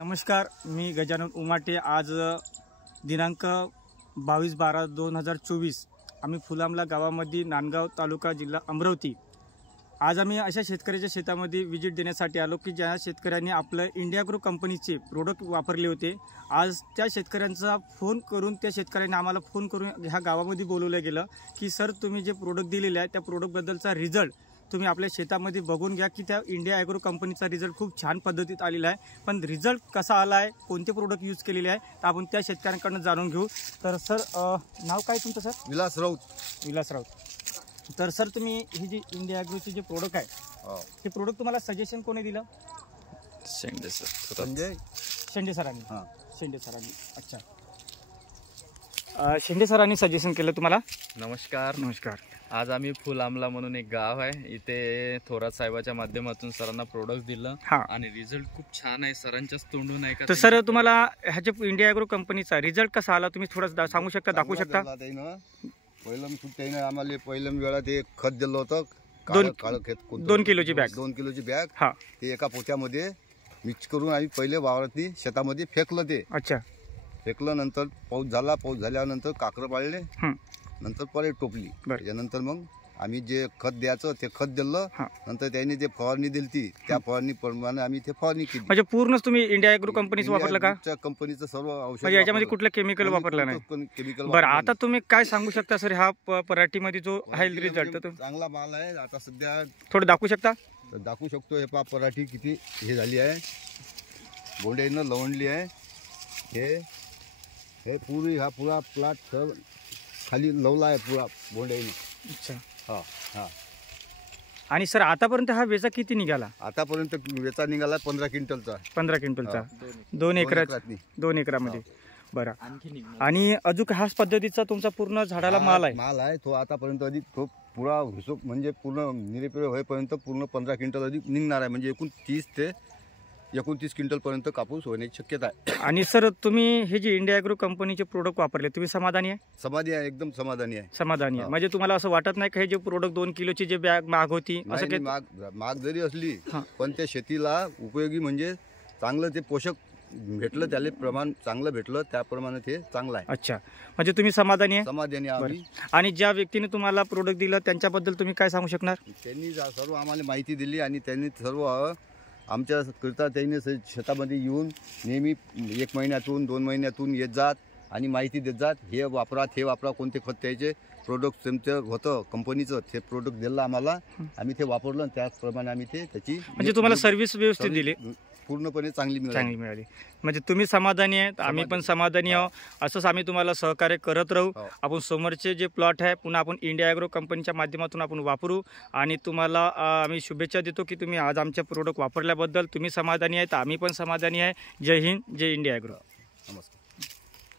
नमस्कार, मी गजानन उमाटे। आज दिनांक 22/12/2024 आम्ही फुलामला गावामध्ये नांदगाव तालुका जिल्हा अमरावती। आज आम्ही अशा शेतकऱ्याच्या शेतामध्ये विजिट देण्यासाठी आलो की ज्या शेतकऱ्यांनी आपलं इंडिया ग्रो कंपनीचे प्रोडक्ट वापरले होते। आज त्या शेतकऱ्यांचा फोन करून त्या शेतकऱ्यांनी आम्हाला फोन करून ह्या गावामध्ये बोलवलं गेलं की सर तुम्ही जे प्रोडक्ट दिलेले आहे त्या प्रोडक्टबद्दलचा रिझल्ट तुम्ही आपल्या शेतामध्ये बघून घ्या की त्या इंडिया ॲग्रो कंपनीचा रिझल्ट खूप छान पद्धतीत आलेला आहे। पण रिझल्ट कसा आला आहे, कोणते प्रोडक्ट यूज केलेले आहे तर आपण त्या शेतकऱ्यांकडून जाणून घेऊ। तर सर नाव काय तुमचं? सर विलास राऊत। विलास राऊत। तर सर तुम्ही ही जी इंडिया ॲग्रोचे जे प्रोडक्ट आहे ते प्रोडक्ट तुम्हाला सजेशन कोणी दिलं? शेंडे सर। शेंडे सरांनी। शेंडे सरांनी। अच्छा, शेंडे सरांनी सजेशन केलं तुम्हाला? नमस्कार। नमस्कार। आज आम्ही फुलामला म्हणून एक गाव आहे, इथे थोरात साहेबाच्या माध्यमातून सरांना प्रोडक्ट दिलं आणि रिझल्ट खूप छान आहे। सरांच्याच तोंडून आहे का? तर सर तुम्हाला ह्याच्या इंडिया ॲग्रो कंपनीचा रिझल्ट कसा आला तुम्ही थोडं सांगू शकता, दाखवू शकता? पहिलं आम्हाला पहिल्या वेळा ते खत दिलं होतं, 2 किलोची बॅग। 2 किलोची बॅग हा, ते एका पोत्यामध्ये मिक्स करून आम्ही पहिले वावरातली शेतामध्ये फेकलं ते। अच्छा, फेकलं नंतर पाऊस झाला, पाऊस झाल्यानंतर काकडं पाळले, नंतर परत टोपली। त्याच्यानंतर मग आम्ही जे खत द्यायचं ते खत दिलं, नंतर त्यांनी जे फवारणी दिली त्या फवारणी प्रमाणे आम्ही ते फवारणी केली। म्हणजे पूर्णच तुम्ही इंडिया ॲग्रो कंपनीचं वापरलं का? कंपनीचं सर्व औषध, म्हणजे याच्यामध्ये कुठलं केमिकल वापरलं नाही? केमिकल। बरं, आता तुम्ही काय सांगू शकता सर ह्या पराठीमध्ये जो आहे रिझल्ट? चांगला माल आहे। आता सध्या थोडं दाखवू शकता? दाखवू शकतो। हे पराठी किती हे झाली आहे, बोंड्यानं लवणली आहे। हे पुरी हा पुरा प्लॉट सब खाली लवला आहे पुरा बोंड्यानं। अच्छा, हा हा। आणि सर आतापर्यंत हा वेचा किती निघाला? आतापर्यंत वेचा निघाला 15 क्विंटलचा। 15 क्विंटलचा 2 एकरामध्ये। बरं, आणि अजून हाच पद्धतीचा तुमचा पूर्ण झाडाला माल आहे? तो आतापर्यंत अधिक तो पुरा हिशोब म्हणजे पूर्ण निरपेळ होईपर्यंत पूर्ण 15 क्विंटल अधिक निघणार आहे। म्हणजे एकूण 30 ते 29 क्विंटल पर्यंत कापूस होण्याची शक्यता आहे। आणि सर तुम्ही हे जे इंडिया ॲग्रो कंपनीचे प्रोडक्ट वापरले तुम्ही समाधानी आहे? समाधानी आहे, एकदम समाधानी आहे। समाधानी आहे म्हणजे तुम्हाला असं वाटत नाही का हे जे प्रोडक्ट 2 किलोची जे बॅग महाग होती असं काही? महाग जरी असली पण त्या शेतीला उपयोगी म्हणजे चांगलं ते पोषक भेटलं, त्याला प्रमाण चांगलं भेटलं, त्याप्रमाणे ते चांगलं आहे। अच्छा, म्हणजे तुम्ही समाधानी आहे? समाधानी आहे। आणि ज्या व्यक्तीने तुम्हाला प्रोडक्ट दिलं त्यांच्याबद्दल तुम्ही काय सांगू शकणार? त्यांनी सर्व आम्हाला माहिती दिली आणि त्यांनी सर्व आमच्या करता त्यांनी शेतामध्ये येऊन नेहमी 1 महिन्यातून 2 महिन्यातून येत जात आणि माहिती देत जात। हे वापरा, ते वापरा, कोणते खत द्यायचे, प्रोडक्ट तुमचं होतं कंपनीचं ते प्रोडक्ट दिलं आम्हाला, आम्ही ते वापरलं, त्याचप्रमाणे आम्ही ते त्याची म्हणजे तुम्हाला सर्व्हिस व्यवस्थित दिली, पूर्णपणे चांगली मिळाली। म्हणजे तुम्ही समाधानी आहेत, आम्ही पण समाधानी आहोत। असंच आम्ही तुम्हाला सहकार्य करत राहू। आपण समोरचे जे प्लॉट आहे पुन्हा आपण इंडिया ॲग्रो कंपनीच्या माध्यमातून आपण वापरू आणि तुम्हाला आम्ही शुभेच्छा देतो की तुम्ही आज आमचे प्रोडक्ट वापरल्याबद्दल तुम्ही समाधानी आहेत, आम्ही पण समाधानी आहे। जय हिंद, जय इंडिया ॲग्रो। नमस्कार।